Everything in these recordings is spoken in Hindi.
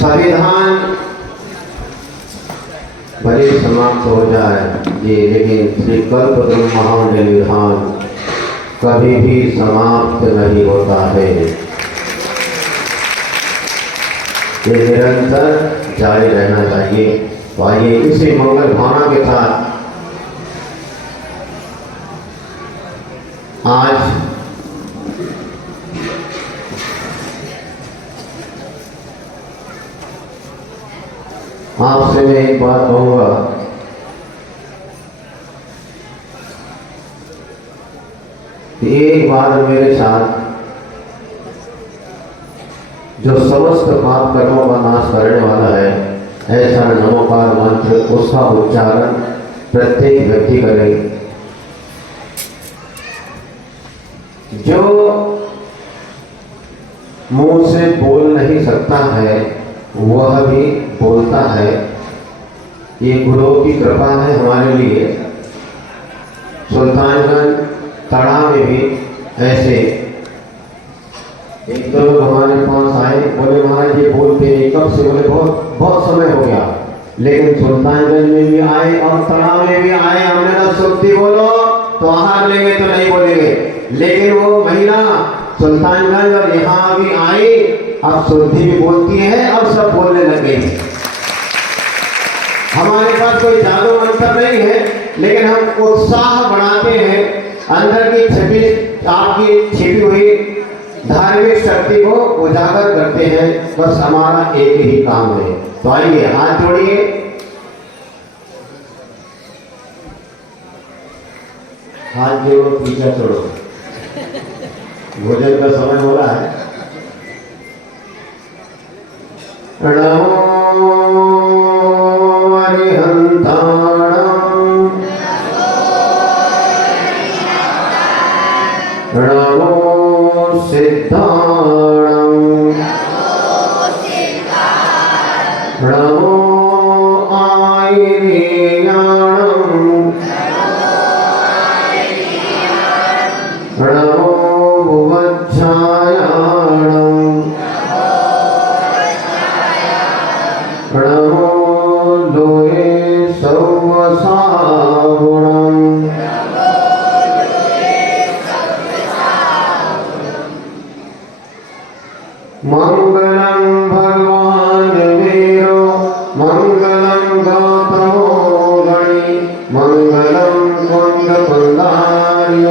संविधान भले समाप्त हो जाए जी, लेकिन श्री कल्पद्रुम महामंडल विधान कभी भी समाप्त नहीं होता है। ये निरंतर जारी रहना चाहिए। तो आइए इसी मंगल भावना के साथ आज आपसे मैं एक बात कहूंगा। एक बार मेरे साथ जो समस्त पाप कर्मों का नाश करने वाला है, ऐसा नमोकार मंत्र, उसका उच्चारण प्रत्येक व्यक्ति करे। जो मुंह से बोल नहीं सकता है वह भी बोलता है। ये गुरुओं की कृपा है हमारे लिए। सुल्तानगंज तड़ा में भी ऐसे एक दो लोग हमारे पास आए, बोले महाराज ये बोलते हैं कब से? बोले बहुत समय हो गया। लेकिन सुल्तानगंज में भी आए और तड़ा में भी आए। हमने कहा सुक्ति बोलो तो आहार लेंगे तो नहीं बोलेंगे। लेकिन वो महिला सुल्तानगंज और यहाँ भी आई, अब शुद्धि भी बोलती है और सब बोलने लगे। हमारे पास कोई जादू मंत्र नहीं है, लेकिन हम उत्साह बढ़ाते हैं, अंदर की आपकी छिपी हुई धार्मिक शक्ति को उजागर करते हैं। बस हमारा एक ही काम है। तो आइए हाथ जोड़िए, हाथ जोड़ो, पीछा छोड़ो। भोजन का समय हो रहा है। नमो अरिहंताणं, नमो सिद्धाणं, नमो आयर्याणं, नमो भुवच्छायाणं, नमो लोहे सौवसावणं, मंगलं भगवान वीरो, मंगलं गौतमो गणि, मंगलं कुंदकुंदार्य,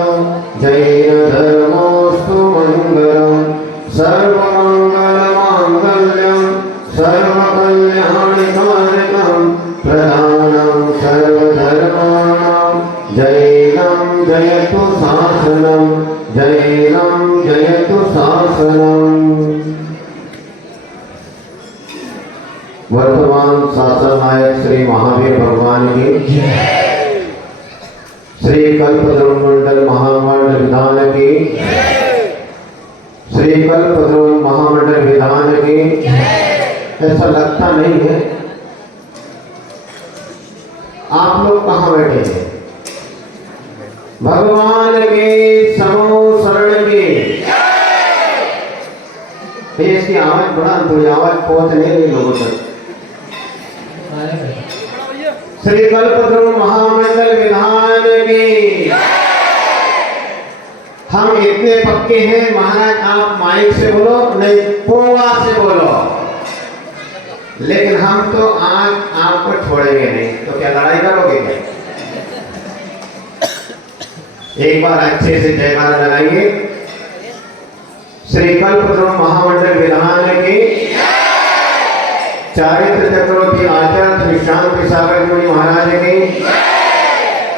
जैन धर्मोस्तु मंगलम्, सर्वमंगलमांगल्यं, सर्वकल्याणकारिणं, प्रधानं सर्वधर्माणां, जैनं जयतु शासनं, जैनं जयतु शासनम्। वर्तमान शासन नायक श्री महावीर भगवान की, श्री कल्पद्रुम मंडल महामंडल विधान की, श्री कल्पद्रुम महामंडल विधान की। ऐसा लगता नहीं है आप लोग कहाँ बैठे हैं? भगवान के समो शरण की। इसकी आवाज बढ़ा, थोड़ी आवाज पहुंच नहीं रही लोगों तक। श्री कल्पद्रुम महामंडल विधान की। हम इतने पक्के हैं महाराज, आप माइक से बोलो नहीं पोंगा से बोलो, लेकिन हम तो आज आपको छोड़ेंगे नहीं। तो क्या लड़ाई करोगे क्या? एक बार अच्छे से जयकारा लगाइए। श्री कल्पद्रुम महामंडल विधान की। चारित्र चक्रवर्ती आचार्य श्री शांति सागर मुनि महाराज की।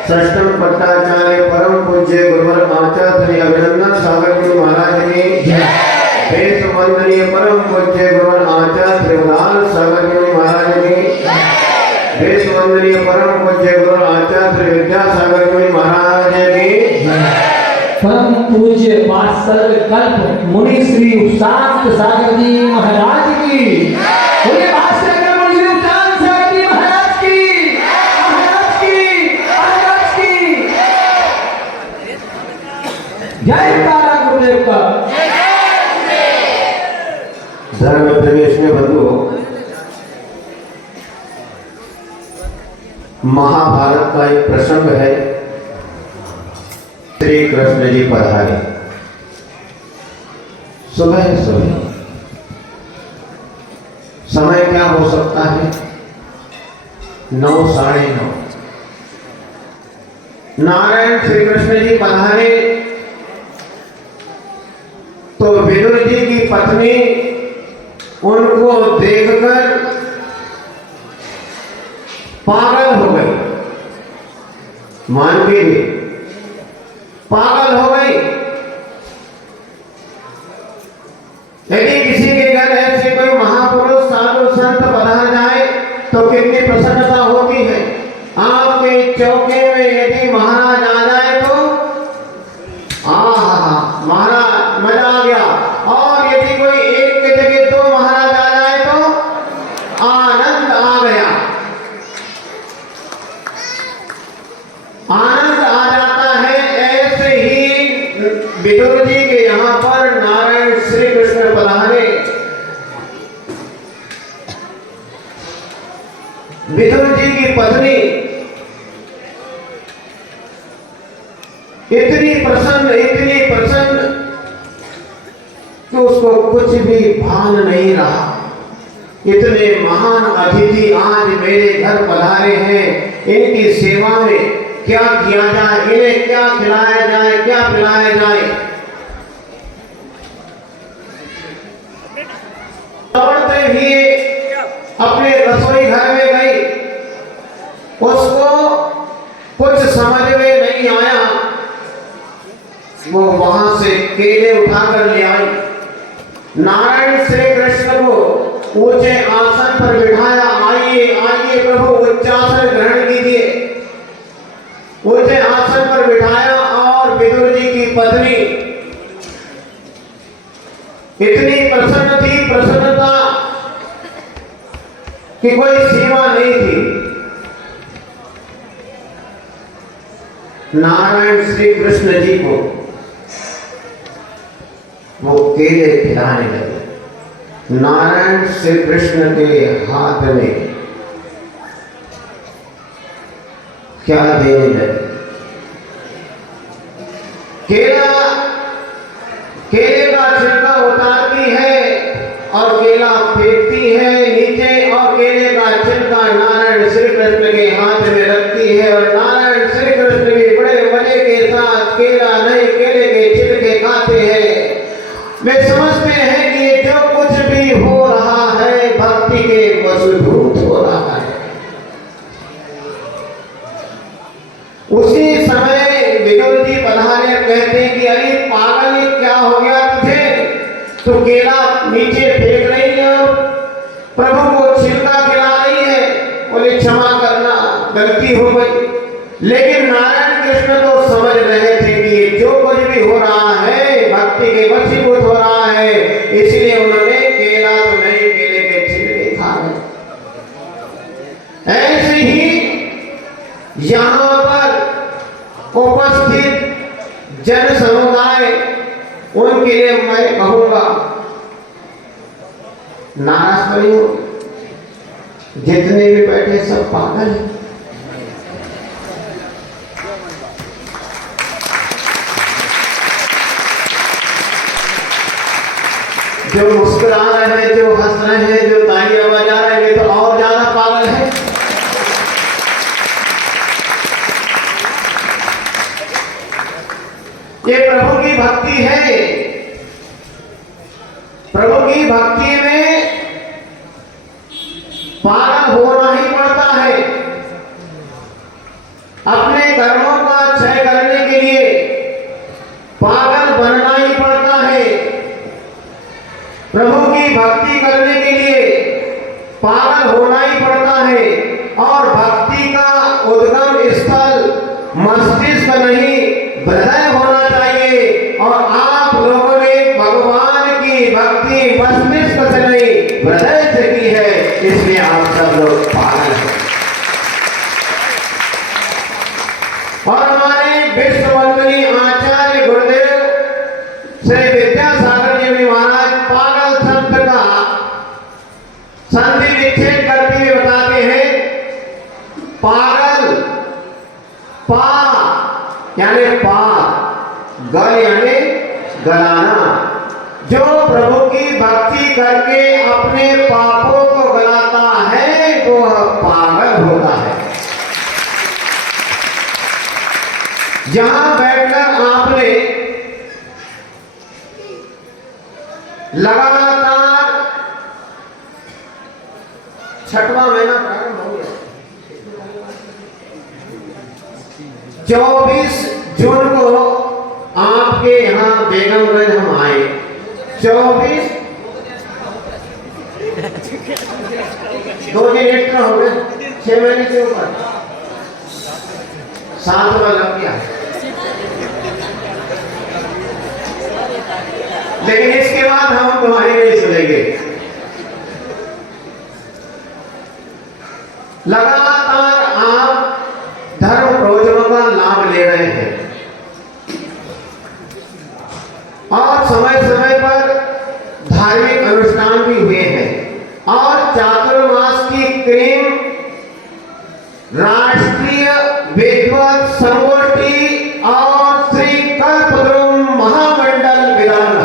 षष्ठम पट्टाचार्य परम पूज्य गुरुवर आचार्य श्री अभिनंदन सागर मुनि महाराज की। देश वंदनीय परम पूज्य गुरुवर आचार्य श्री उदाल सागर मुनि महाराज की। देश वंदनीय परम पूज्य गुरुवर आचार्य श्री विद्यासागर मुनि महाराज की। परम पूज्य वात्सल कल्प मुनि श्री शांत सागर जी महाराज की। बोले वात्सल मुनि श्री शांत सागर जी महाराज की, महाराज की, महाराज की। जय तारा गुरुदेव का। धर्म प्रवेश में बंधु, महाभारत का एक प्रसंग है। श्री कृष्ण जी पधारे सुबह सुबह। समय क्या हो सकता है? 9 साढ़े 9। नारायण श्री कृष्ण जी पधारे तो विदुर जी की पत्नी उनको देखकर पागल हो गई। मान लीजिए पागल हो गई। यदि किसी के घर ऐसे कोई महापुरुष साधु संत पधार जाए तो कितनी प्रसन्नता होती है। आपके चौके में यदि महाराज आ जाए तो महाराज मजा आ गया। और यदि कोई एक के जगह 2 महाराज आ जाए तो आनंद आ गया। आनंद आ जाता है। ऐसे ही विदुर जी के यहाँ पर नारायण श्री कृष्ण पधारे। विदुर जी की पत्नी इतनी प्रसन्न कि उसको कुछ भी भान नहीं रहा। इतने महान अतिथि आज मेरे घर पधारे हैं, इनकी सेवा में क्या किया जाए, इन्हें क्या खिलाया जाए, क्या पिलाया जाए। दौड़ते हुए अपने रसोई घर में गई। उसको कुछ समझ में नहीं आया। वो वहां से केले उठाकर ले आई। नारायण श्री कृष्ण को ऊंचे आसन पर बिठाया। आइए आइए प्रभु उच्चासन ग्रहण कीजिए। ऊंचे आसन पर बिठाया और विदुर जी की पत्नी इतनी प्रसन्न थी, प्रसन्नता कि कोई सीमा नहीं थी। नारायण श्री कृष्ण जी को वो केले खिलाने लगे। नारायण श्री कृष्ण के हाथ में क्या देने लगे? केले का छिलका उतारती है और केला फेंकती है नीचे और केले का छिलका नारायण श्री कृष्ण के हाथ में रखती है और नारायण श्री कृष्ण भी बड़े मजे के साथ केला नहीं केले के छिलके खाते हैं। वे समझते हैं कि ये जो कुछ भी हो रहा है भक्ति के वशीभूत हो रहा है। उसी समय विदुर जी पधारे, कहते कि अरे पागल ये क्या हो गया तुझे? तो केला नीचे फेंक रही है, प्रभु को छिलका खिला रही है। बोले क्षमा करना, गलती हो गई। लेकिन नारायण कृष्ण तो समझ रहे थे कि ये जो कुछ भी हो रहा है भक्ति के वशीभूत हो रहा है, इसलिए उन्होंने केला तो नहीं केले के छिलके खा गए। ऐसे ही यहाँ पर उपस्थित जन समुदाय उनके लिए मैं कहूंगा नाराज नहीं हो। जितने भी बैठे सब पागल हैं। जो मुस्कुरा रहे हैं, जो हंस रहे हैं, जो तालियां बजा रहे हैं, तो और ज्यादा पागल है। ये प्रभु की भक्ति है। प्रभु की भक्ति में पागल होना ही पड़ता है। अपने कर्मों का क्षय करने के लिए पागल बनना ही पड़ता है। प्रभु की भक्ति करने के लिए पागल होना ही पड़ता है। और भक्ति का उद्गम स्थल मस्तिष्क नहीं हृदय होना चाहिए। और आप लोगों ने भगवान की भक्ति मस्तिष्क से नहीं हृदय से की है, इसलिए आप सब लोग पागल हैं। और हमारे विश्व वंदनीय आचार्य गुरुदेव श्री विद्यासागर जी महाराज पागल संत का संधि विच्छेद करते हुए बताते हैं, पागल यानी पाप, गल यानी गलाना। जो प्रभु की भक्ति करके अपने पापों को गलाता है वो पागल होता है। जहां बैठकर आपने लगातार 6वां महीना प्रारंभ हो गया, 24 जून को आपके यहाँ बेगमगंज हम आए। 24 2 दिन एक्स्ट्रा हो गए, 6 महीने के ऊपर 7वां लग गया। लेकिन इसके बाद हम तुम्हारी नहीं सुनेंगे। लगातार आप धर्म प्रवचनों का लाभ ले रहे हैं और समय समय पर धार्मिक अनुष्ठान भी हुए हैं और चातुर्मास की क्रीम राष्ट्रीय विद्वत संगोष्ठी और श्री कल्पद्रुम महामंडल विधान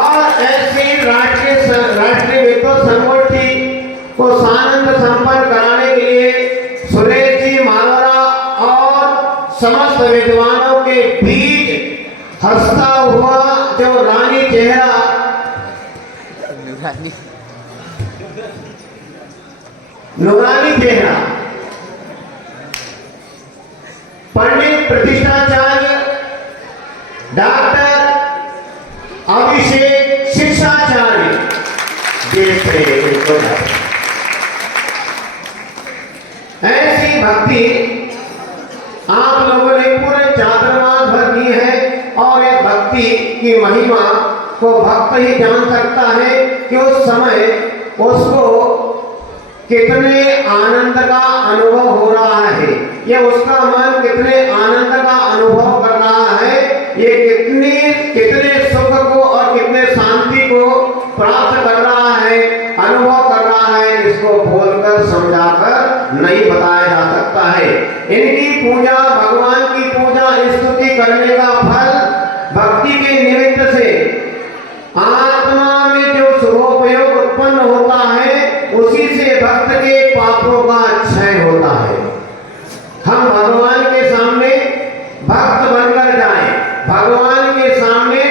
और ऐसी राष्ट्रीय विद्वत संगोष्ठी को सानंद संपन्न कराने के लिए सुरेश जी मालवरा और समस्त विद्वानों के बीच हंसता हुआ जो रानी चेहरा नूरानी चेहरा पंडित प्रतिष्ठाचार्य डॉक्टर अभिषेक शिक्षाचार्य ऐसी भक्ति आप लोगों ने पूरे चातुर्मास भर की है और एक भक्ति की महिमा को भक्त ही जान सकता है कि उस समय उसको कितने आनंद का अनुभव हो रहा है, ये उसका मन कितने आनंद का अनुभव कर रहा है, ये कितने सुख को और कितने शांति को प्राप्त कर रहा है, अनुभव कर रहा है, इसको बोलकर समझाकर नहीं बताया जा सकता है। इनकी पूजा, भगवान की पूजा स्तुति करने का फल भक्ति के निमित्त से आत्मा में जो शुभोपयोग उत्पन्न होता है उसी से भक्त के पापों का क्षय होता है। हम भगवान के सामने भक्त बनकर जाएं, भगवान के सामने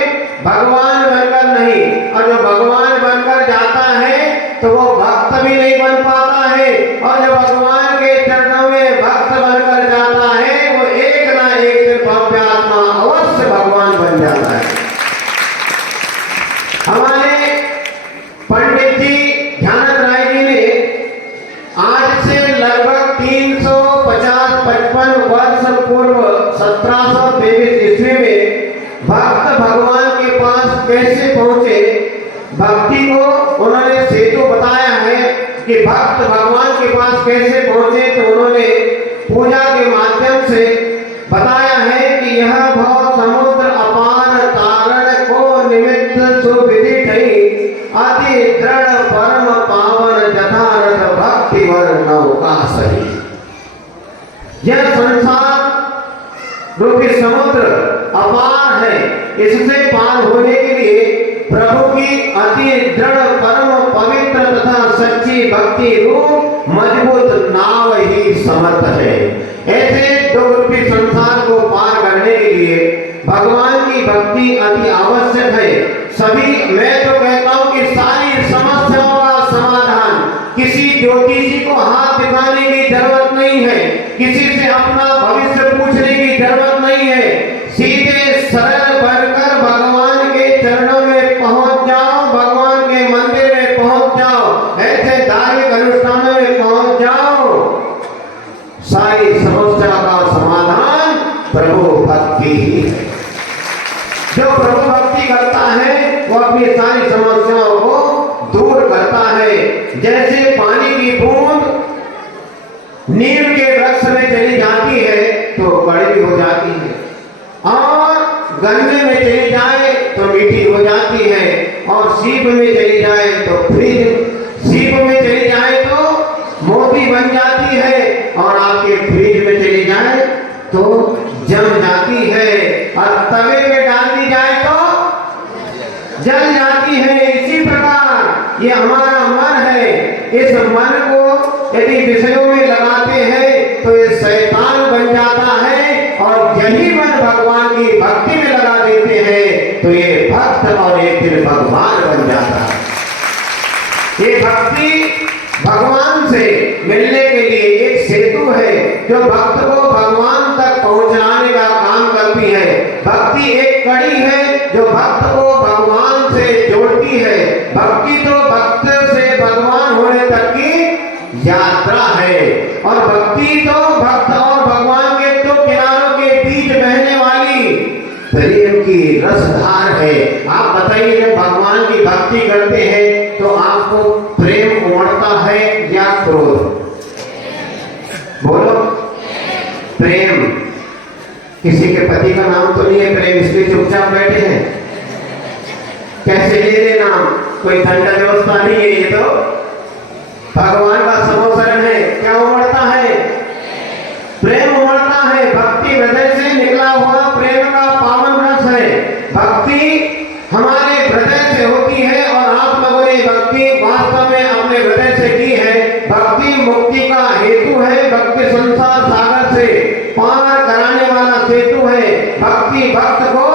भगवान बनकर नहीं, और जो भगवान बनकर जाता है तो वो भक्त भी नहीं बन पाता है, और जो भगवान के चरणों में भक्त बनकर जाता है वो एक ना एक दिन भव्य आत्मा अवश्य भगवान बन जाता है। हमारे पंडित जी ध्यानंद राय जी ने आज से लगभग 350-55 वर्ष पूर्व 1723 ईस्वी में भक्त भगवान के पास कैसे पहुंचे, भक्ति को उन्होंने सेतु बताया है कि भक्त भगवान के पास कैसे पहुंचे, तो उन्होंने पूजा के माध्यम से बताया है कि यह भव समुद्र अपार तारण को निमित्त सुविधि अति दृढ़ परम पावन जथारथ भक्ति वर नौका सही। यह संसार रूपी समुद्र अपार है, इससे पार होने के लिए प्रभु की अति दृढ़ परम पवित्र तथा सच्ची भक्ति रूप मजबूत नाव ही समर्थ है। ऐसे दुख रूपी संसार को पार करने के लिए भगवान की भक्ति अति आवश्यक है। सभी, मैं तो कहता हूं कि सारी समस्याओं का समाधान किसी ज्योतिषी को हाथ दिखाने की जरूरत नहीं है, किसी से अपना भविष्य पूछने की जरूरत नहीं है। सीधे सरल बनकर भगवान के चरणों में पहुंच जाओ, भगवान के मंदिर में पहुंच जाओ, ऐसे धार्मिक अनुष्ठानों में पहुंच जाओ, सारी समस्या का समाधान प्रभु भक्ति ही है। जो प्रभु भक्ति करता है वो अपनी सारी समस्याओं को दूर करता है। जैसे पानी की बूंद नीम के वृक्ष में चली जाती है तो कड़वी हो जाती है, और गन्ने में चली जाए तो मीठी हो जाती है, और सीप में चली जाए तो सीप में चली जाए तो मोती बन जाती है, और आपके फ्रिज में चली जाए तो जम जाती है, और तवे पे डाल दी जाए तो जल जाती है। इसी प्रकार ये हमारा मन है, इस मन को यदि विषयों में लगाते हैं तो ये शैतान बन जाता है, और यही मन भगवान की भक्ति में लगा देते हैं तो ये भक्त और एक दिन भगवान बन जाता है। ये भक्ति भगवान से मिलने के लिए एक सेतु है जो भक्त को भगवान तक पहुंचाने का काम करती है। भक्ति एक कड़ी है जो भक्त को भगवान से जोड़ती है। भक्ति तो भक्त से भगवान होने तक की यात्रा है, और भक्ति तो भक्त और भगवान के तो किनारों के बीच बहने वाली प्रेम की रसधार है। आप बताइए, जब भगवान की भक्ति करते हैं तो आपको प्रेम उमड़ता है या क्रोध? बोलो, प्रेम। किसी के पति का नाम तो नहीं है प्रेम, इसलिए चुपचाप बैठे हैं। कैसे ले ले नाम? कोई दंड व्यवस्था नहीं है, ये तो भगवान का समोसरण है। क्या उमड़ता है? प्रेम उमड़ता है। भक्ति हृदय से निकला हुआ प्रेम का पावन रस है। भक्ति हमारे हृदय से होती है, और आप लोगों ने भक्ति वास्तव में अपने हृदय से की है। भक्ति मुक्ति का हेतु है। भक्ति संसार सागर से पार कराने वाला सेतु है। भक्ति भक्त को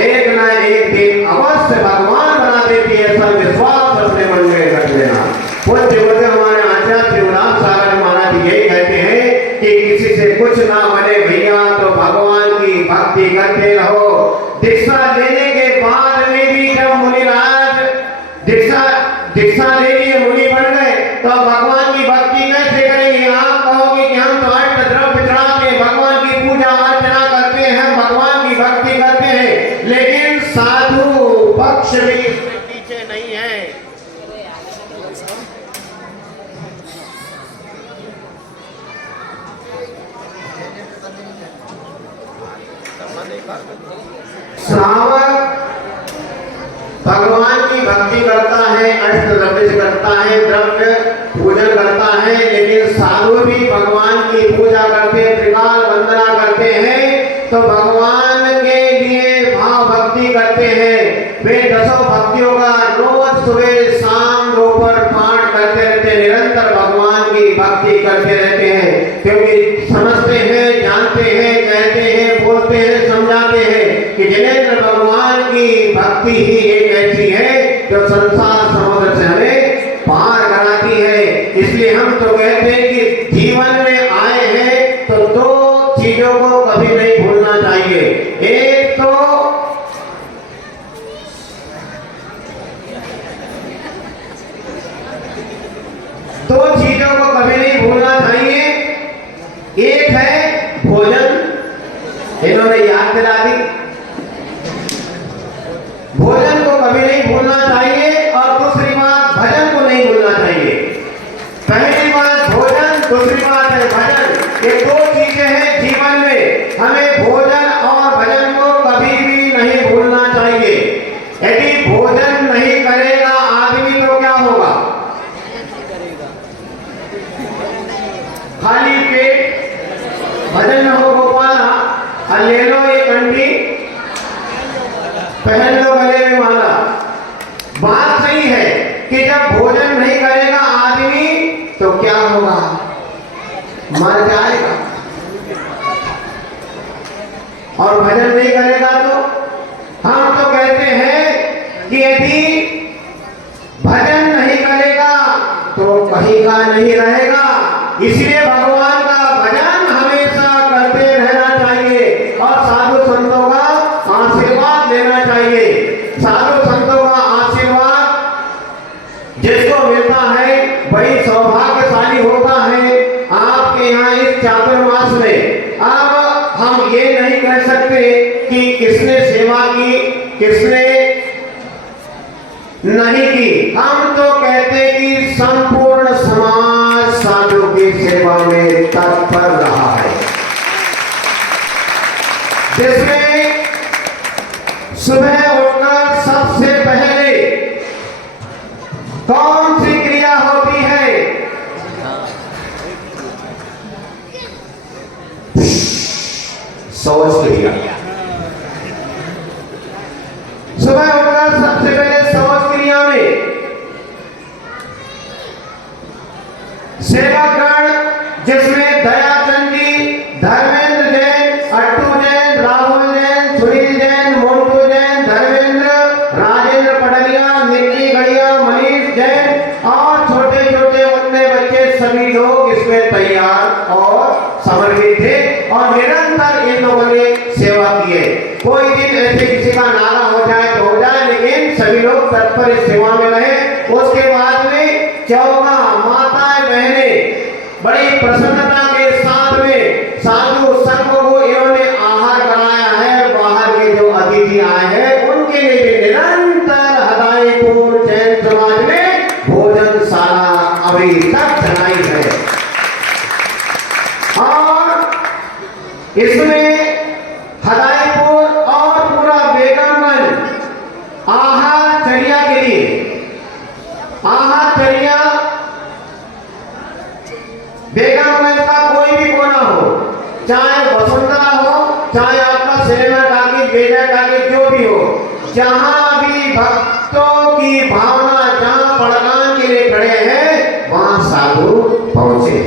एक न एक दिन अवश्य भगवान बना देती है। ऐसा विश्वास अपने मन में रख लेना। पूज्य बोलते हमारे आचार्य शिवराम सागर महाराज यही कहते हैं कि किसी से कुछ ना बने भैया तो भगवान की भक्ति करते रहो। दीक्षा लेने के बाद में भी जब मुनिराज दीक्षा ले लिए, मुनि बन गए, तो भगवान की भक्ति कैसे करेंगे? आप कहोगे कि हम तो अष्ट द्रव्य चढ़ा के भगवान की पूजा अर्चना करते हैं, भगवान की भक्ति करते हैं, लेकिन साधु पक्ष भी इसके पीछे नहीं है। श्रावक भगवान की भक्ति करता है, अष्ट द्रव्य से करता है, द्रव्य पूजन करता है, लेकिन साधु भी भगवान की पूजा करते हैं, त्रिकाल वंदना करते हैं, तो भगवान के लिए भाव भक्ति करते हैं। वे दसों भक्तियों का रोज सुबह शाम दोपहर पाठ करते रहते हैं, निरंतर भगवान की भक्ति करते रहते हैं, क्योंकि समझते हैं, जानते हैं, कहते हैं, बोलते हैं, समझाते हैं कि जिनेंद्र भगवान की भक्ति ही एक ऐसी है जो संसार समुद्र से हमें पार कराती है। इसलिए हम तो कहते हैं कि जीवन में आए हैं तो दो चीजों को कभी नहीं भूलना चाहिए। एक तो दो चीजों को कभी नहीं भूलना चाहिए। एक है भोजन, इन्होंने याद दिला दी, भोजन को कभी नहीं भूलना चाहिए, और दूसरी बात भजन को नहीं भूलना चाहिए। पहली बात भोजन, दूसरी बात है भजन। ये दो चीजें हैं जीवन में, हमें भोजन और भजन को कभी भी नहीं भूलना चाहिए। यदि भोजन नहीं करेगा आदमी तो क्या होगा? खाली पेट, भजन न हो गोपाला, और ले लो ये कंठी, पहन लो गले में माला। बात सही है कि जब भोजन नहीं करेगा आदमी तो क्या होगा? मर जाएगा। और भजन नहीं करेगा तो हम तो कहते हैं कि यदि भजन नहीं करेगा तो कहीं का नहीं रहेगा। इसलिए भगवान का भजन हमेशा करते रहना चाहिए, और साधु संतों का आशीर्वाद लेना चाहिए। साधु संतों का आशीर्वाद जिसको मिलता है वही सौभाग्यशाली होता है। आपके यहाँ इस चातुर्मास में अब हम ये नहीं कह सकते कि किसने सेवा की, किसने नहीं की। हम तो कहते कि संपूर्ण समाज साधु की सेवा में तत्पर रहा है, जिसमें सुबह उठकर सबसे पहले कौन सी क्रिया होती है? सेवकगण जिसमें दयाचंद जी, धर्मेंद्र जैन, अट्टू जैन, राहुल जैन, सुनील जैन, मोन्टू जैन, धर्मेंद्र, राजेंद्र पडलिया, निक्की गढ़िया, मनीष जैन और छोटे छोटे उनके बच्चे सभी लोग इसमें तैयार और समर्पित थे और निरंतर इन लोगों ने सेवा की है। कोई दिन ऐसे किसी का नारा हो जाए तो हो जाए, लेकिन सभी लोग तत्पर इस सेवा में रहे। उसके बाद में चौका माताएं बहनें बड़ी प्रसन्नता के साथ में साधु संघ को इन्होंने आहार कराया है। बाहर के जो अतिथि आए हैं उनके लिए भी निरंतर हदाईपुर जैन समाज में भोजनशाला अभी तक चलाई है और इसमें हदाईपुर और पूरा बेगमगंज आहारचर्या के लिए आहारचर्या बेगमगंज का कोई भी कोना हो, चाहे वसुंधरा हो, चाहे आपका सिनेमा टाकी, बेजा टाकी, जो भी हो, जहां भी भक्तों की भावना जहां पड़कान के लिए खड़े हैं वहां साधु पहुंचे।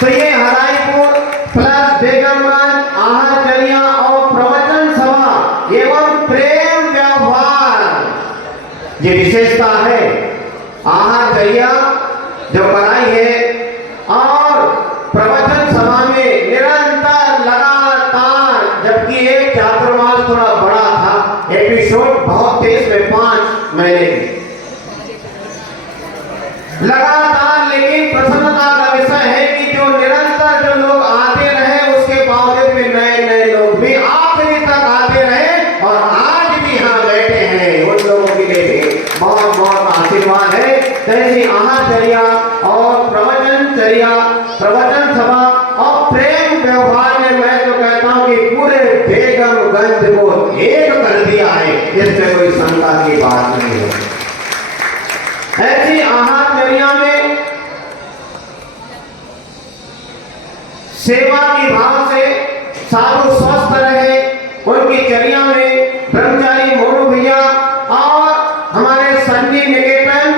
तो ये हराईपुर प्लस बेगमगंज आहारचर्या और प्रवचन सभा एवं प्रेम व्यवहार ये विशेषता है। आहारचर्या जो कराई है और प्रवचन सभा में निरंतर लगातार, जबकि एक चातुर्मास थोड़ा बड़ा था, एपिसोड बहुत थे इसमें 5 महीने के लगातार, लेकिन प्रसन्नता का विषय है कि जो निरंतर जो लोग आते रहे उसके बावजूद में नए नए लोग भी आखिरी तक आते रहे और आज भी यहाँ बैठे हैं। उन लोगों के लिए भी बहुत बहुत आशीर्वाद है। ऐसी आहारचर्या और प्रवचनचर्या, प्रवचन सभा और प्रेम व्यवहार में मैं तो कहता हूँ कि पूरे बेगमगंज को एक कर दिया है, इसमें कोई शंका की बात नहीं है। ऐसी आहारचर्या में सेवा की भाव से साधु स्वस्थ रहे, उनकी चर्या में ब्रह्मचारी मोनू भैया और हमारे संजीव निकेतन,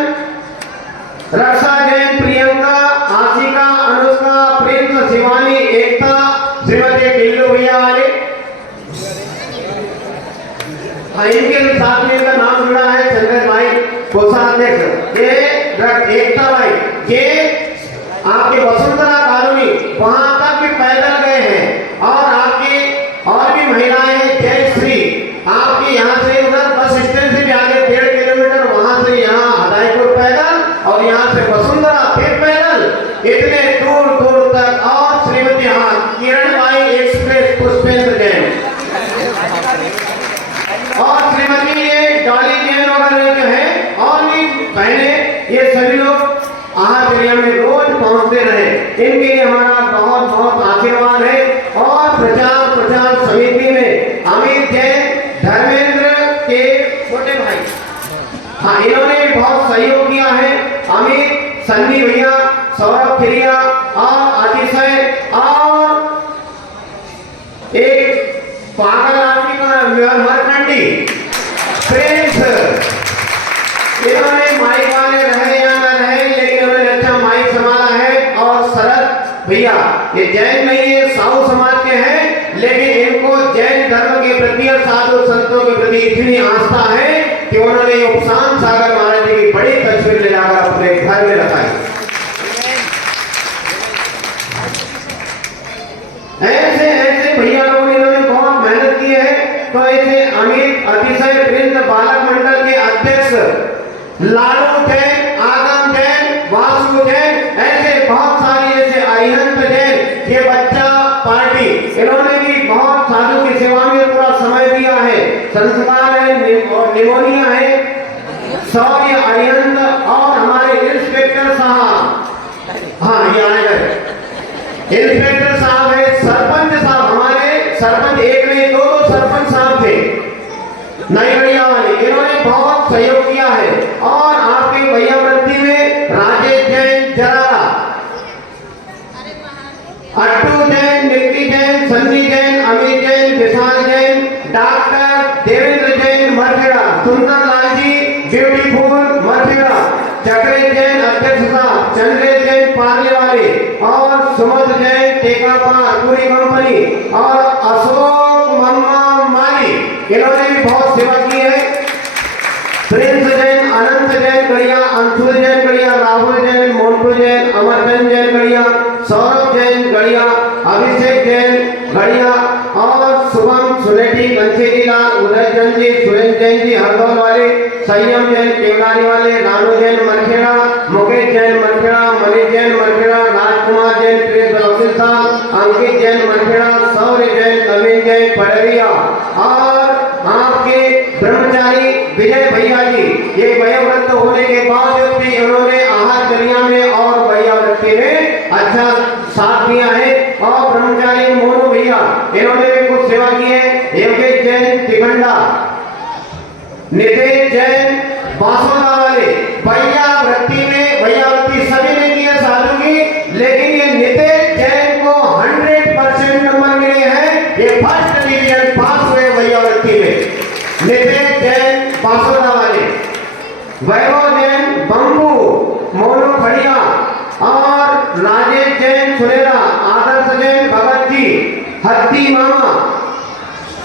रक्षा जैन, प्रियंका, आशिका, अनुष्का, प्रिंस, शिवानी, एकता, श्रीमती टिल्लू भैया वाले, इनके साथ में इनका नाम जुड़ा है चंद्र भाई कोषाध्यक्ष, ये एकता भाई, ये आपके वसुंधरा कॉलोनी वहां तक भी पैदल गए हैं और आपकी और भी महिलाएं हैं, जय श्री, आपके यहाँ से उधर बस स्टैंड से भी आगे 1.5 किलोमीटर, वहां से यहाँ हदाईपुर पैदल और यहाँ से वसुंधरा फिर पैदल, इतने दूर दूर तक। और श्रीमती किरण बाई एक्सप्रेस पुष्पेंद्र जैन और श्रीमती ये डॉली जैन वगैरह जो है और भी बहने, ये सभी लोग आहारचर्या में रोज पहुंचते रहे, इनके लिए हमारा बहुत बहुत आशीर्वाद है। और प्रचार समिति में अमित जैन, धर्मेंद्र के छोटे भाई, हाँ इन्होंने भी बहुत सहयोग किया है। अमित, सन्नी भैया, सौरभ खिरिया और अतिशय और एक पागल आदमी का मरकंडी प्रिंस, इन्होंने माइक वाले रहे या न रहे, लेकिन उन्होंने अच्छा माइक संभाला है। और शरद भैया, ये जैन नहीं है, साहू समाज के हैं, लेकिन इनको जैन धर्म के प्रति और साधु संतों के प्रति इतनी आस्था है कि उन्होंने उपशांत सागर महाराज जी की बड़ी तस्वीर ले जाकर अपने घर में रखाई। ऐसे ऐसे भैया लोगों ने इन्होंने बहुत मेहनत की है। तो ऐसे अमित, अतिशय, प्रिंस, बालक मंडल के अध्यक्ष लालू जैन, आगम जैन, वासु जैन, ऐसे बहुत सारी ऐसे अरिहंत जैन, ये बच्चा पार्टी, इन्होंने भी बहुत साधु की सेवा में पूरा समय दिया है। संस्कार है और निमोनिया है, शौर्य, अरिहंत और हमारे इंस्पेक्टर साहब, हाँ ये आए गए इंस्पेक्टर साहब है, सरपंच साहब, हमारे सरपंच एक नहीं दो सरपंच साहब थे नई गढ़िया वाले, इन्होंने बहुत सहयोग किया है। और आपके भैया वृत्ति में राजेश जैन जरारा, अट्टू जैन, निक्की जैन, सन्नी जैन, अमित जैन, विशाल जैन, डॉक्टर देवेंद्र जैन मरखेड़ा, सुंदर लाल जी ब्यूटीफुल मरखेड़ा, चक्रेश जैन अध्यक्षता, चंद्रेश जैन पार्ले वाले और सुमत जैन टेकापार पूरी कंपनी और अशोक मम्मा माली, इन्होंने भी बहुत सेवा की है। प्रिंस जैन, अनंत जैन गढ़िया, अंशुल जैन गढ़िया, राहुल जैन, मोन्टू जैन, अमरचंद जैन गढ़िया, सौरभ जैन गढ़िया, अभिषेक जैन गढ़िया और शुभम सुनेटी, कंचेरी लाल, उदय जैन जी, सुरेंद्र जैन जी हरदौल वाले, संयम जैन केवलारी वाले, रानू जैन मरखेड़ा, मुकेश जैन मरखेड़ा, मनीष जैन मरखेड़ा, राजकुमार जैन प्रिंस अंकित जैन मरखेड़ा, सौर्य जैन, नवीन जैन पडरिया और आपके ब्रह्मचारी विजय भैया जी, ये वयोवृद्ध होने के बावजूद भी उन्होंने आहार कलिया में और वयोवृत्ति में अच्छा साथ दिया है। और ब्रह्मचारी मोनू भैया, इन्होंने भी कुछ सेवा की है। योगेश जैन तिखंडा, नितेश जैन बांसवाड़ा वाले, वयोवृत्ति में वयोवृत्ति सभी ने की है साधु की, लेकिन ये नितेश जैन को 100% नंबर मिले हैं। ये फर्स्ट डिवीजन पास हुए वयोवृत्ति में। नितेश जैन बांसवाड़ा वाले, वैभव जैन बम्बू, मोनू खड़िया और राजेश जैन सुनेरा, आदर्श जैन भगत जी, हत्ती मामा,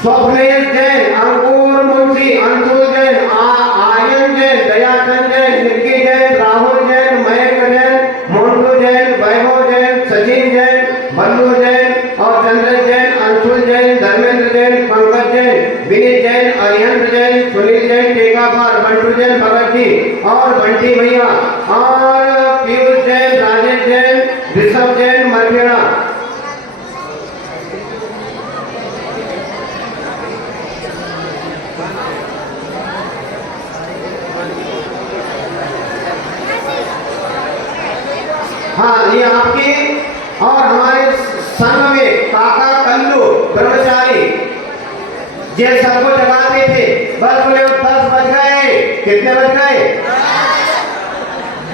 स्वप्नेश जैन, अंकुर मुंशी, अंशुल जैन, आर्यन जैन, दयाचंद जैन, निक्की जैन, राहुल जैन, मयंक जैन, मोन्टू जैन, वैभव जैन, सचिन जैन, बल्लू जैन और चंद्र जैन, अंशुल जैन, धर्मेंद्र जैन, पंकज जैन, विनीत जैन, अरिहंत जैन, सुनील जैन, टेकापार, बंटू जैन भगत जी और बंटी भैया और पीयूष जैन, राजेश जैन, ऋषभ जैन मरखेड़ा। हाँ, ये आपकी और हमारे संघ में काका कल्लू ब्रह्मचारी, ये सबको जगाते थे, बस बोले 10 बज गए। कितने बज गए?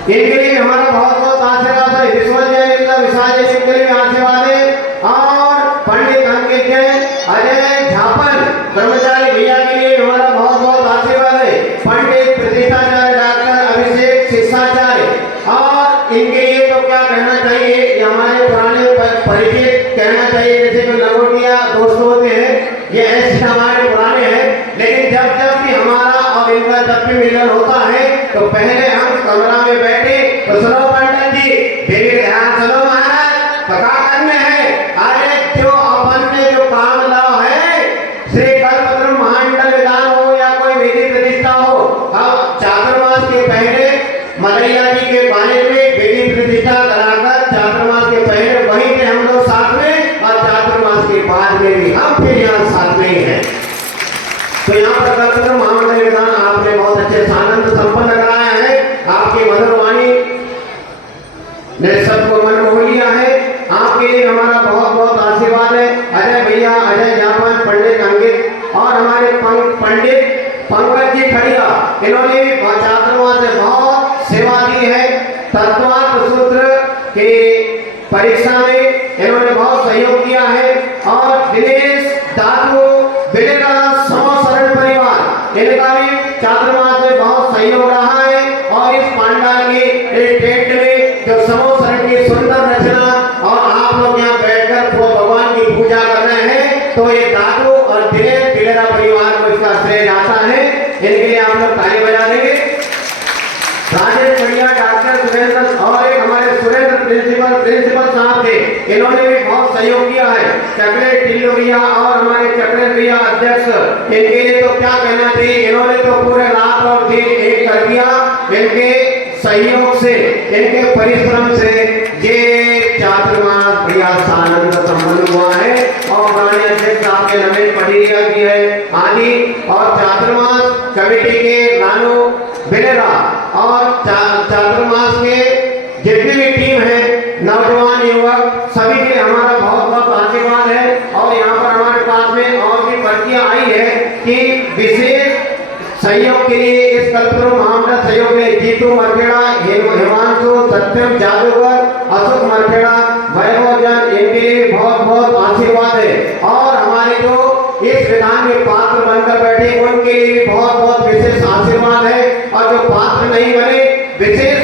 इनके लिए हमारा बहुत बहुत आशीर्वाद है। विश्वल जैन, विशाल जैन के लिए आशीर्वाद है और पंडित अंकित जैन, अजय झापन ब्रह्मचारी भैया के लिए हमारा बहुत बहुत आशीर्वाद है। पंडित प्रतिष्ठाचार्य डॉक्टर अभिषेक शिक्षाचार्य और इनके लिए तो क्या कहना चाहिए, ये हमारे पुराने परिचित कहना चाहिए, जैसे कि लंगोटिया दोस्त होते हैं, ये ऐसे हमारे पुराने हैं। लेकिन जब जब भी हमारा और इनका जब भी मिलन होता है तो पहले हम कमरा में बैठे तो सुनो पंडित जी, देवी ध्यान सुनो महाराज, पका करने हैं। अरे जो अपन ने जो काम लाओ है, श्री कल्पतरु महामंडल विधान हो या कोई वेदी प्रतिष्ठा हो, अब चातुर्मास के पहले मलैया जी के बारे में वेदी प्रतिष्ठा कराकर चातुर्मास के पहले वहीं पे हम लोग साथ में और चातुर्मास के बाद में भी हम फिर यहाँ साथ में ही हैं। तो यहाँ पर कल्पतरु महामंडल विधान आपने बहुत अच्छे सानंद संपन्न कराया है। आपकी मधुर वाणी ने सबको मन मोह लिया है। आपके लिए हमारा बहुत बहुत आशीर्वाद है। अजय भैया, अजय जापान, पंडित अंकित और हमारे पंडित पंकज जी खड़िया, इन्होंने भी चातुर्मास में बहुत सेवा दी है। तत्वार्थ सूत्र के परीक्षा में इन्होंने बहुत सहयोग किया है। और दिनेश दादू बिलेगा समशरण परिवार, इनका भी चातुर्मास में बहुत सहयोग रहा है। और इस पांडाल के इस टेंट में जो समशरण की सुंदर रचना और आप लोग यहाँ बैठकर भगवान की पूजा कर रहे हैं, तो ये दादू और दिनेश बिलेगा परिवार को इसका श्रेय जाता है। इनके लिए आप लोग ताली बजा देंगे। राजेश भैया, डॉक्टर सुरेंद्र और एक हमारे सुरेंद्र प्रिंसिपल साहब थे, इन्होंने भी बहुत सहयोग किया है। चक्रेश टिल्लू भैया और हमारे चक्रेश भैया अध्यक्ष, इनके लिए तो क्या कहना चाहिए, इन्होंने तो पूरे रात और दिन एक कर दिया। इनके सहयोग से, इनके परिश्रम से ये चातुर्मास भैया आनंद संपन्न हुआ है। और पुराने अध्यक्ष आपके नवीन पटिया की है आदि और चातुर्मास कमेटी के रानू बिलेरा और चातुर्मास के जितनी भी टीम है, नौजवान युवक, सभी के लिए हमारा बहुत बहुत आशीर्वाद है। और यहाँ पर हमारे पास में और भी पर्चियां आई है कि विशेष सहयोग के लिए इस कल्पतरु महामंडल सहयोग में जीतू मरखेड़ा, हिमांशु, सत्यम जादूगर, अशोक मरखेड़ा, वैभव जन, इनके लिए बहुत बहुत आशीर्वाद है। और हमारे जो इस विधान में पात्र बनकर बैठे उनके लिए भी बहुत बहुत विशेष आशीर्वाद है। और जो पात्र नहीं बने, विशेष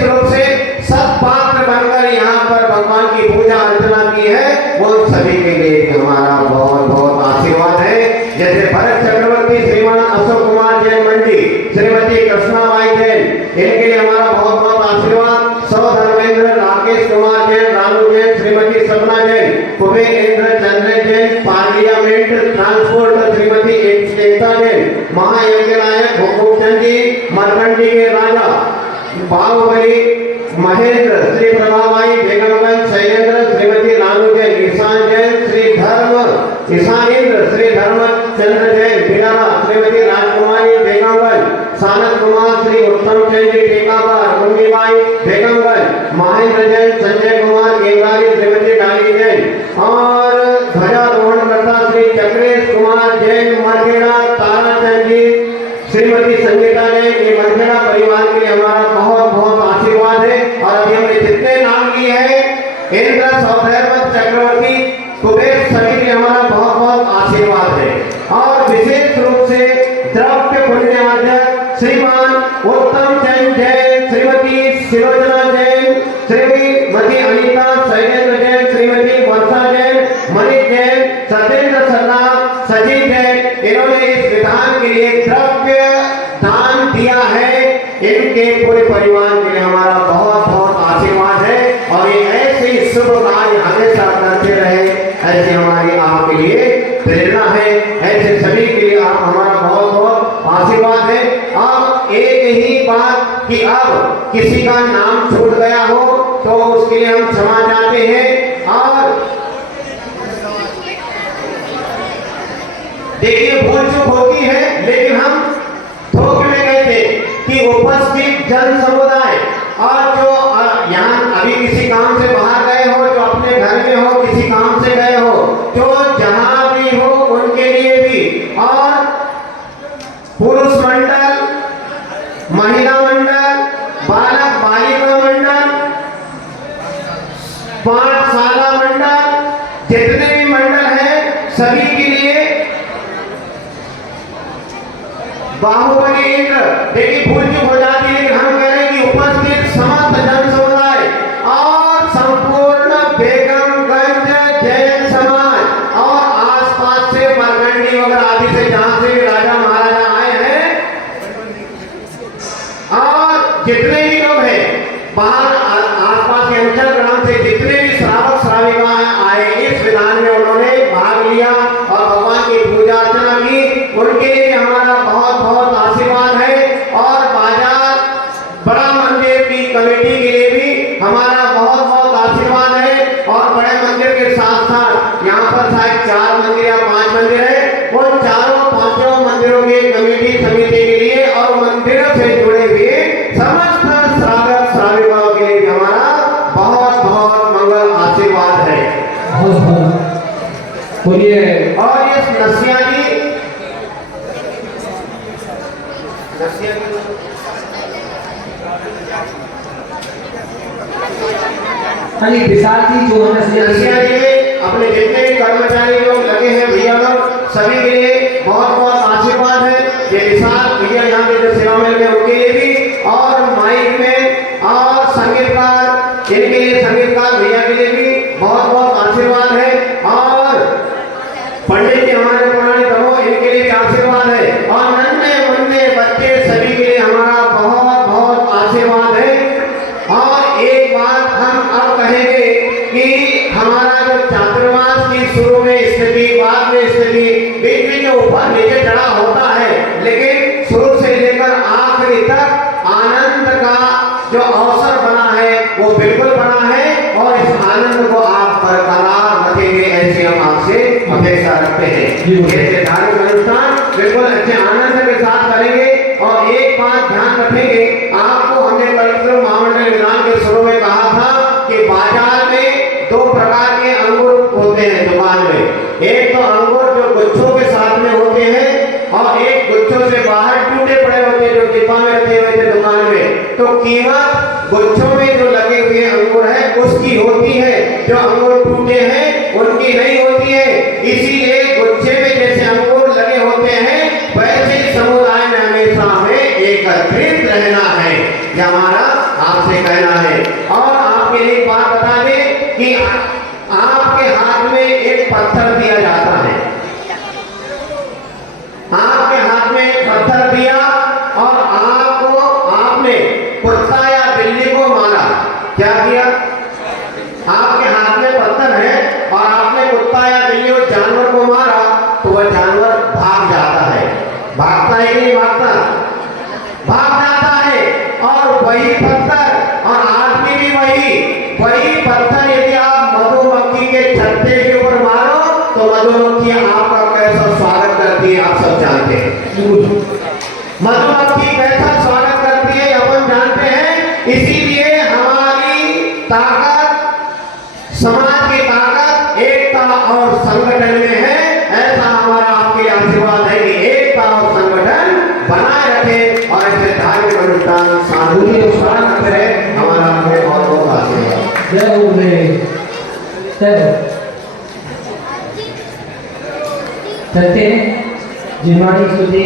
श्रीमती कृष्णाबाई जैन, इनके लिए हमारा बहुत बहुत आशीर्वाद। सौ धर्मेंद्र राकेश कुमार जैन, रानू जैन, श्रीमती सपना जैन, कुबेर इंद्र चंद्र जैन, पार्लियामेंट ट्रांसपोर्ट श्रीमती एकता जैन, महायज्ञ नायक हुकुमचंद जी, मरकंडी के राजा बाहुबली महेंद्र, श्री प्रभाबाई बेगमगंज शैलेंद्र, श्रीमती रानू जैन, ईशान जैन, श्री धर्म ईशानेंद्र, श्री धर्मचंद्र जैन बिलारा, श्रीमती राजकुमारी बेगमगंज, सानत कुमार, श्री उत्तम चंद जी टेकाबार, मुंगीबाई बेगमगंज, महेंद्र जैन, संजय कुमार गेंगारी, श्रीमती डाली जैन और ध्वजारोहण करता श्री चक्रेश कुमार जैन मरखेड़ा, ताराचंद जी, श्रीमती संगीता जैन। ये मरखेड़ा परिवार के लिए हमारा बहुत बहुत आशीर्वाद है। और अभी हमने जितने नाम लिए हैं, इंद्र सौधर्म चक्रवर्ती कुबेर, सभी के हमारा बहुत बहुत आशीर्वाद है। और विशेष रूप से द्रव्य पुण्यार्जक श्रीमान उत्तम चंद जैन, श्रीमती शिरोजना जैन, श्रीमती अनिता शैलेंद्र जैन, श्रीमती वर्षा जैन, मनीष जैन, सत्येंद्र सरदार, सजीव जैन, इन्होंने इस विधान के लिए द्रव्य दान दिया है। इनके पूरे परिवार के लिए हमारा बहुत बहुत आशीर्वाद है। और ये ऐसे ही शुभ कार्य हमेशा करते रहे, ऐसे हमारी आपके लिए प्रेरणा है। ऐसे सभी के लिए आप हमारा बहुत बहुत आशीर्वाद है। अब एक ही बात कि अब किसी का नाम छूट गया हो तो उसके लिए हम क्षमा चाहते हैं। और देखिए भूल चूक होती है, लेकिन हम थोक में गए थे कि उपस्थित जन समुदाय और जो यहाँ अभी किसी काम से बाहर गए हो, जो अपने घर में हो, किसी काम से गए हो, जो जहां भी हो उनके लिए भी, और पुरुष मंडल, महिला मंडल, बालक बालिका मंडल, पाठशाला मंडल, जितने भी मंडल हैं सभी के लिए बाहुबली इंद्र। देखिए भूल चूक हो जाती है, लेकिन हम कह रहे हैं कि उपस्थित समस्त जन समुदाय और संपूर्ण बेगमगंज जैन समाज और आसपास से मरकंडी वगैरह आदि से जहां से भी राजा महाराजा आए हैं, और जितने भी लोग हैं बाहर आसपास के अंचल ग्राम से जितने भी श्रावक श्राविकाएं आए, इस विधान में उन्होंने भाग लिया और भगवान की पूजा अर्चना की, उनके लिए हमारा बहुत बहुत आशीर्वाद है। और बाजार बड़ा मंदिर की कमेटी के लिए भी हमारा बहुत बहुत आशीर्वाद है। और बड़े मंदिर के साथ साथ यहाँ पर शायद 4 मंदिर या 5 मंदिर है, उन चारों पांचों मंदिरों की कमेटी समिति के लिए और मंदिरों से जुड़े हुए समस्त श्रावक श्राविकाओं के लिए हमारा बहुत बहुत मंगल आशीर्वाद है। बोलिए। और ये नसिया जी अली विशाल जी जो नसिया जी अपने जितने भी कर्मचारी लोग लगे हैं भैया लोग, सभी के लिए बहुत बहुत आशीर्वाद है। ये विशाल भैया यहाँ पे जो सेवा मिल गए उनके लिए भी, और माइक में और संगीतकार, इनके लिए संगीतकार भैया के लिए भी बहुत बहुत आशीर्वाद है। और पंडित जी हमारे पुराने दमो, इनके लिए भी आशीर्वाद है। और नन्हे मुन्ने बच्चे सभी के लिए हमारा बहुत बहुत आशीर्वाद है। और एक बात हम अब कहेंगे कि हमारा जो चातुर्मास की शुरू में स्थिति, बाद में स्थिति, बीच में जो ऊपर नीचे चढ़ा होता है, लेकिन शुरू से लेकर आखिरी तक आनंद का जो अवसर बना है वो बिल्कुल बना है। और इस आनंद को आप बरकरार रखेंगे, ऐसे हम आपसे अपेक्षा रखते हैं। ऐसे धार्मिक अनुष्ठान बिल्कुल अच्छे आनंद के साथ करेंगे। और एक बात ध्यान रखेंगे, आपको हमने कल महामंडल विधान के शुरू में कहा था कि बाजार में 2 प्रकार के अंगूर होते हैं दुकान में। एक तो अंगूर जो गुच्छों के साथ में होते हैं, और एक गुच्छों से बाहर टूटे पड़े होते हैं जो डिब्बा में रखे हुए थे दुकान में। तो कीमत गुच्छों में जो लगे हुए अंगूर है उसकी होती है, जो अंगूर टूटे हैं उनकी नहीं होती है। इसीलिए गुच्छे में जैसे अंगूर लगे होते हैं, वैसे समुदाय में हमेशा हमें एकत्रित रहना है, ये हमारा आपसे कहना है। और आपके लिए एक बात बता दें कि आपके हाथ में एक पत्थर दिया जाता है, आपके हाथ में एक पत्थर दिया और आप इसीलिए हमारी ताकत, समाज की ताकत एकता और संगठन में है। ऐसा हमारा आपके आशीर्वाद है कि एकता और संगठन बनाए रखे और ऐसे धार्मिक अनुष्ठान साधु करते रहे। हमारा आपको बहुत बहुत आशीर्वाद। जय गुरुदेव। जय करते जिमानी सुधी